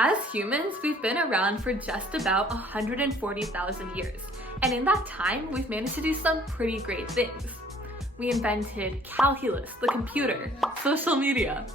As humans, we've been around for just about 140,000 years, and in that time, we've managed to do some pretty great things. We invented calculus, the computer, social media.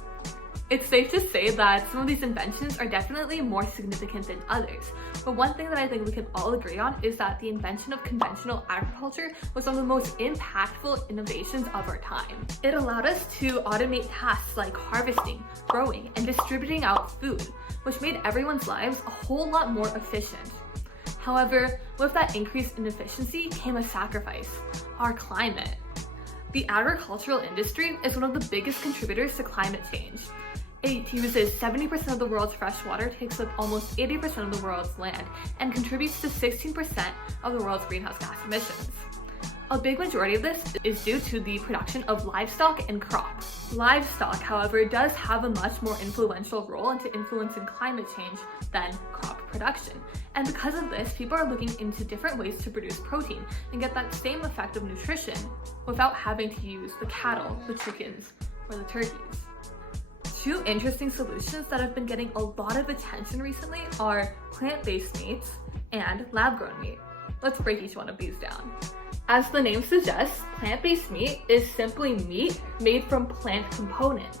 It's safe to say that some of these inventions are definitely more significant than others, but one thing that I think we can all agree on is that the invention of conventional agriculture was one of the most impactful innovations of our time. It allowed us to automate tasks like harvesting, growing, and distributing out food, which made everyone's lives a whole lot more efficient. However, with that increase in efficiency came a sacrifice: our climate. The agricultural industry is one of the biggest contributors to climate change. It uses 70% of the world's fresh water, takes up almost 80% of the world's land, and contributes to 16% of the world's greenhouse gas emissions. A big majority of this is due to the production of livestock and crops. Livestock, however, does have a much more influential role into influencing climate change than crop production. And because of this, people are looking into different ways to produce protein and get that same effect of nutrition without having to use the cattle, the chickens, or the turkeys. Two interesting solutions that have been getting a lot of attention recently are plant-based meats and lab-grown meat. Let's break each one of these down. As the name suggests, plant-based meat is simply meat made from plant components.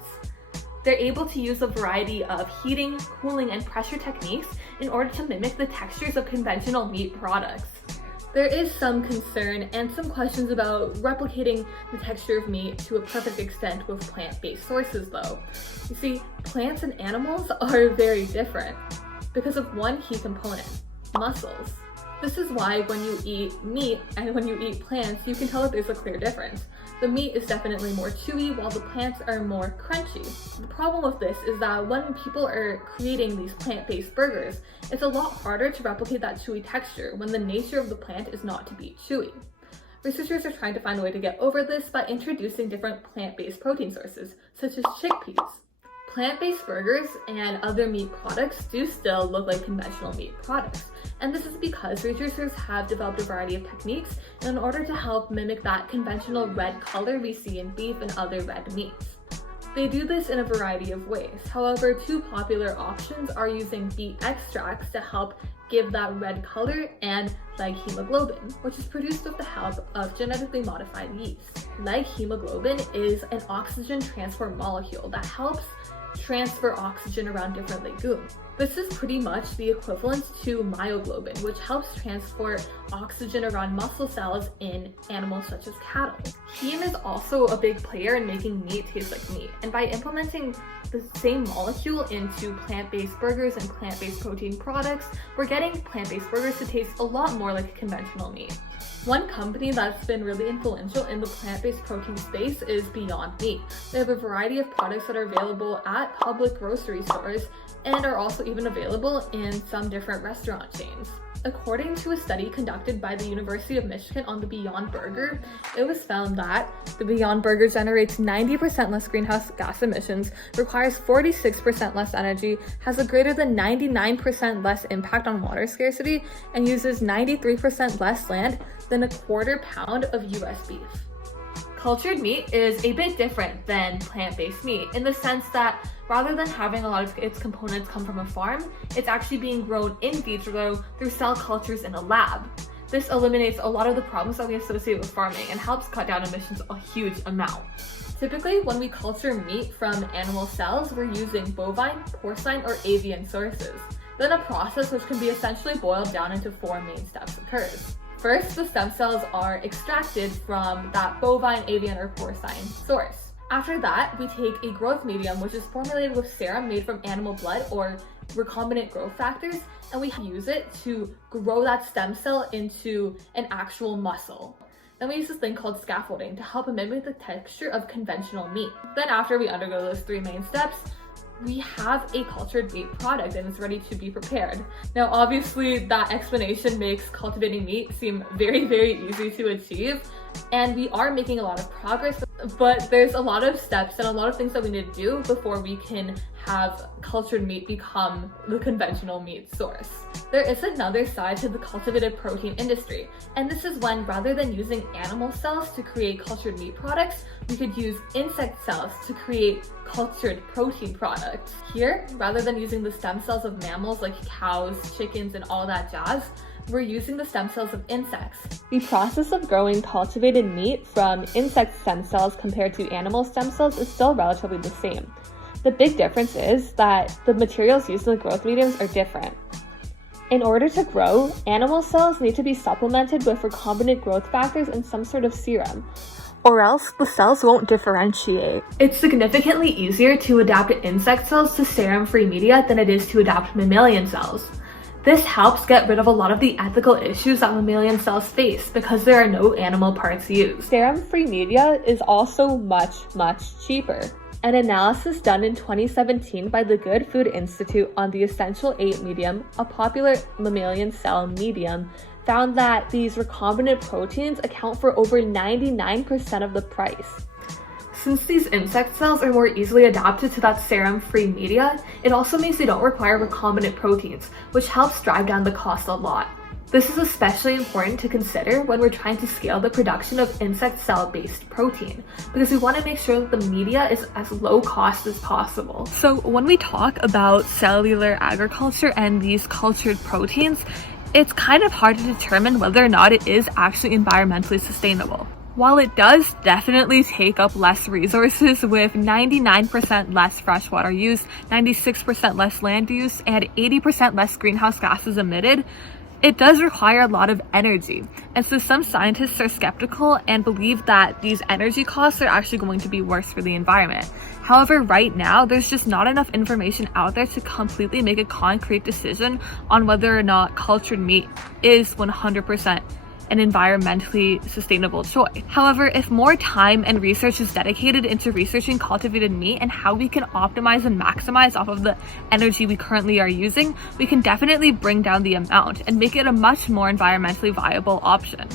They're able to use a variety of heating, cooling, and pressure techniques in order to mimic the textures of conventional meat products. There is some concern and some questions about replicating the texture of meat to a perfect extent with plant-based sources though. You see, plants and animals are very different because of one key component: muscles. This is why when you eat meat and when you eat plants, you can tell that there's a clear difference. The meat is definitely more chewy while the plants are more crunchy. The problem with this is that when people are creating these plant-based burgers, it's a lot harder to replicate that chewy texture when the nature of the plant is not to be chewy. Researchers are trying to find a way to get over this by introducing different plant-based protein sources, such as chickpeas. Plant-based burgers and other meat products do still look like conventional meat products, and this is because researchers have developed a variety of techniques in order to help mimic that conventional red color we see in beef and other red meats. They do this in a variety of ways. However, two popular options are using beet extracts to help give that red color and leg hemoglobin, which is produced with the help of genetically modified yeast. Leg hemoglobin is an oxygen transport molecule that helps transfer oxygen around different legumes. This is pretty much the equivalent to myoglobin, which helps transport oxygen around muscle cells in animals such as cattle. Heme is also a big player in making meat taste like meat, and by implementing the same molecule into plant-based burgers and plant-based protein products, we're getting plant-based burgers to taste a lot more like conventional meat. One company that's been really influential in the plant-based protein space is Beyond Meat. They have a variety of products that are available at public grocery stores and are also even available in some different restaurant chains. According to a study conducted by the University of Michigan on the Beyond Burger, it was found that the Beyond Burger generates 90% less greenhouse gas emissions, requires 46% less energy, has a greater than 99% less impact on water scarcity, and uses 93% less land than a quarter pound of US beef. Cultured meat is a bit different than plant-based meat in the sense that rather than having a lot of its components come from a farm, it's actually being grown in vitro through cell cultures in a lab. This eliminates a lot of the problems that we associate with farming and helps cut down emissions a huge amount. Typically, when we culture meat from animal cells, we're using bovine, porcine, or avian sources. Then a process which can be essentially boiled down into four main steps occurs. First, the stem cells are extracted from that bovine, avian, or porcine source. After that, we take a growth medium, which is formulated with serum made from animal blood or recombinant growth factors, and we use it to grow that stem cell into an actual muscle. Then we use this thing called scaffolding to help mimic the texture of conventional meat. Then after we undergo those three main steps, we have a cultured meat product and it's ready to be prepared. Now, obviously, that explanation makes cultivating meat seem very, very easy to achieve, and we are making a lot of progress, but there's a lot of steps and a lot of things that we need to do before we can have cultured meat become the conventional meat source. There is another side to the cultivated protein industry, and this is when, rather than using animal cells to create cultured meat products, we could use insect cells to create cultured protein products. Here, rather than using the stem cells of mammals like cows, chickens, and all that jazz, we're using the stem cells of insects. The process of growing cultivated meat from insect stem cells compared to animal stem cells is still relatively the same. The big difference is that the materials used in the growth mediums are different. In order to grow, animal cells need to be supplemented with recombinant growth factors and some sort of serum, or else the cells won't differentiate. It's significantly easier to adapt insect cells to serum-free media than it is to adapt mammalian cells. This helps get rid of a lot of the ethical issues that mammalian cells face because there are no animal parts used. Serum-free media is also much cheaper. An analysis done in 2017 by the Good Food Institute on the Essential 8 medium, a popular mammalian cell medium, found that these recombinant proteins account for over 99% of the price. Since these insect cells are more easily adapted to that serum-free media, it also means they don't require recombinant proteins, which helps drive down the cost a lot. This is especially important to consider when we're trying to scale the production of insect cell-based protein, because we want to make sure that the media is as low cost as possible. So when we talk about cellular agriculture and these cultured proteins, it's kind of hard to determine whether or not it is actually environmentally sustainable. While it does definitely take up less resources with 99% less freshwater use, 96% less land use, and 80% less greenhouse gases emitted, it does require a lot of energy. And so some scientists are skeptical and believe that these energy costs are actually going to be worse for the environment. However, right now, there's just not enough information out there to completely make a concrete decision on whether or not cultured meat is 100% an environmentally sustainable choice. However, if more time and research is dedicated into researching cultivated meat and how we can optimize and maximize off of the energy we currently are using, we can definitely bring down the amount and make it a much more environmentally viable option.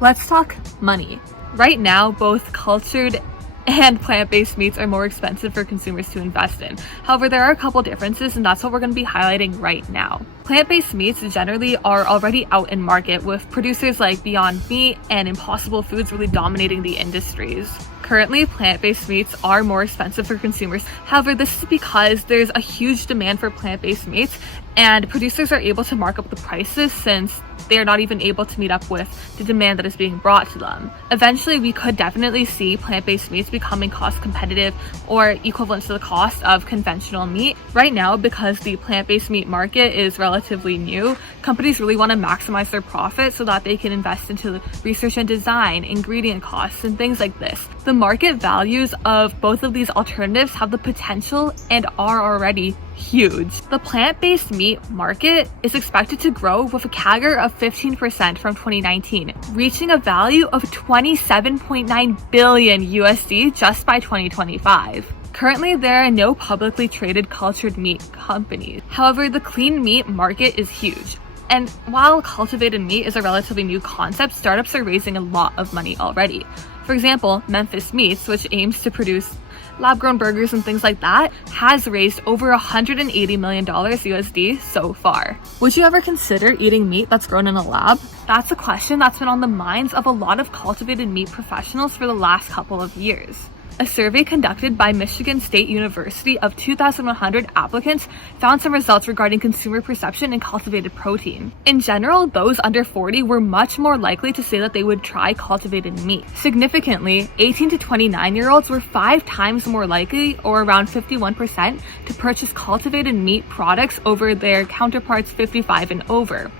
Let's talk money. Right now, both cultured and plant-based meats are more expensive for consumers to invest in. However, there are a couple differences, and that's what we're going to be highlighting right now. Plant-based meats generally are already out in market, with producers like Beyond Meat and Impossible Foods really dominating the industries. Currently, plant-based meats are more expensive for consumers. However, this is because there's a huge demand for plant-based meats, and producers are able to mark up the prices since they are not even able to meet up with the demand that is being brought to them. Eventually, we could definitely see plant-based meats becoming cost competitive or equivalent to the cost of conventional meat. Right now, because the plant-based meat market is relatively new, companies really want to maximize their profit so that they can invest into research and design, ingredient costs, and things like this. The market values of both of these alternatives have the potential and are already huge. The plant-based meat market is expected to grow with a CAGR of 15% from 2019, reaching a value of $27.9 billion USD just by 2025. Currently, there are no publicly traded cultured meat companies. However, the clean meat market is huge. And while cultivated meat is a relatively new concept, startups are raising a lot of money already. For example, Memphis Meats, which aims to produce lab-grown burgers and things like that, has raised over $180 million USD so far. Would you ever consider eating meat that's grown in a lab? That's a question that's been on the minds of a lot of cultivated meat professionals for the last couple of years. A survey conducted by Michigan State University of 2,100 applicants found some results regarding consumer perception in cultivated protein. In general, those under 40 were much more likely to say that they would try cultivated meat. Significantly, 18 to 29-year-olds were 5 times more likely, or around 51%, to purchase cultivated meat products over their counterparts 55 and over,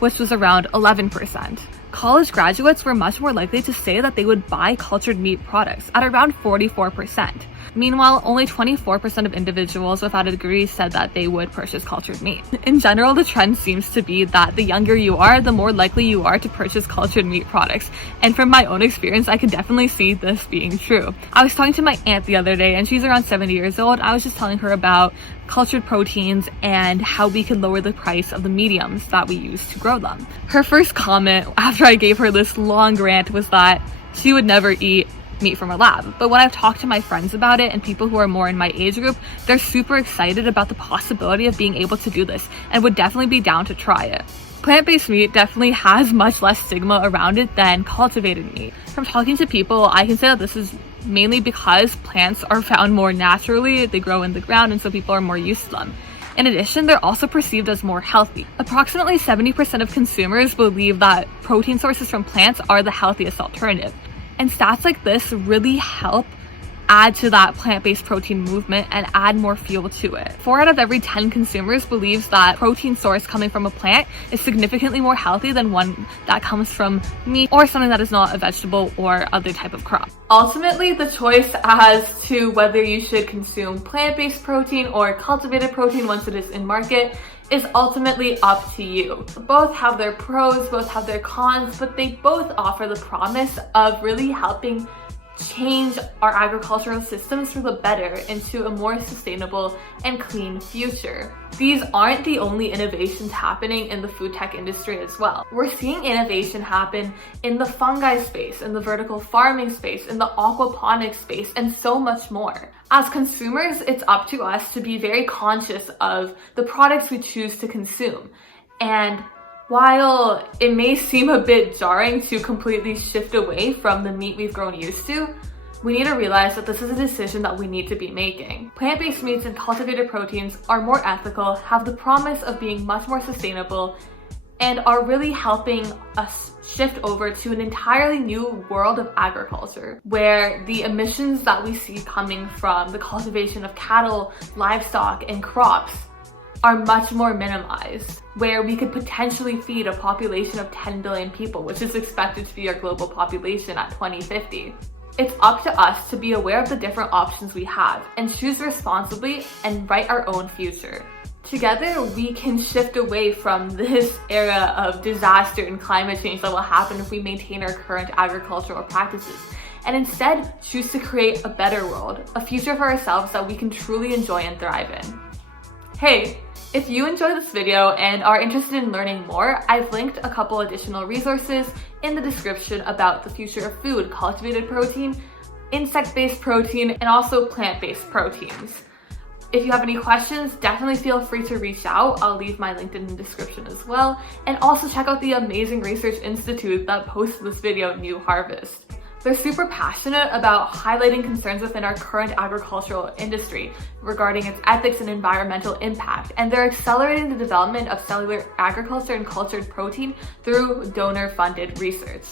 which was around 11%. College graduates were much more likely to say that they would buy cultured meat products at around 44%. Meanwhile, only 24% of individuals without a degree said that they would purchase cultured meat. In general, the trend seems to be that the younger you are, the more likely you are to purchase cultured meat products. And from my own experience, I can definitely see this being true. I was talking to my aunt the other day, and she's around 70 years old. I was just telling her about cultured proteins and how we can lower the price of the mediums that we use to grow them. Her first comment after I gave her this long rant was that she would never eat meat from a lab. But when I've talked to my friends about it and people who are more in my age group, they're super excited about the possibility of being able to do this and would definitely be down to try it. Plant-based meat definitely has much less stigma around it than cultivated meat. From talking to people, I can say that this is mainly because plants are found more naturally, they grow in the ground, and so people are more used to them. In addition, they're also perceived as more healthy. Approximately 70% of consumers believe that protein sources from plants are the healthiest alternative. And stats like this really help add to that plant-based protein movement and add more fuel to it. 4 out of every 10 consumers believes that protein source coming from a plant is significantly more healthy than one that comes from meat or something that is not a vegetable or other type of crop. Ultimately, the choice as to whether you should consume plant-based protein or cultivated protein once it is in market is ultimately up to you. Both have their pros, both have their cons, but they both offer the promise of really helping change our agricultural systems for the better into a more sustainable and clean future. These aren't the only innovations happening in the food tech industry as well. We're seeing innovation happen in the fungi space, in the vertical farming space, in the aquaponics space, and so much more. As consumers, it's up to us to be very conscious of the products we choose to consume. And while it may seem a bit jarring to completely shift away from the meat we've grown used to, we need to realize that this is a decision that we need to be making. Plant-based meats and cultivated proteins are more ethical, have the promise of being much more sustainable, and are really helping us shift over to an entirely new world of agriculture, where the emissions that we see coming from the cultivation of cattle, livestock, and crops are much more minimized, where we could potentially feed a population of 10 billion people, which is expected to be our global population at 2050. It's up to us to be aware of the different options we have and choose responsibly and write our own future. Together, we can shift away from this era of disaster and climate change that will happen if we maintain our current agricultural practices, and instead choose to create a better world, a future for ourselves that we can truly enjoy and thrive in. Hey, if you enjoyed this video and are interested in learning more, I've linked a couple additional resources in the description about the future of food, cultivated protein, insect-based protein, and also plant-based proteins. If you have any questions, definitely feel free to reach out. I'll leave my LinkedIn in the description as well. And also check out the amazing research institute that posted this video, New Harvest. They're super passionate about highlighting concerns within our current agricultural industry regarding its ethics and environmental impact, and they're accelerating the development of cellular agriculture and cultured protein through donor-funded research.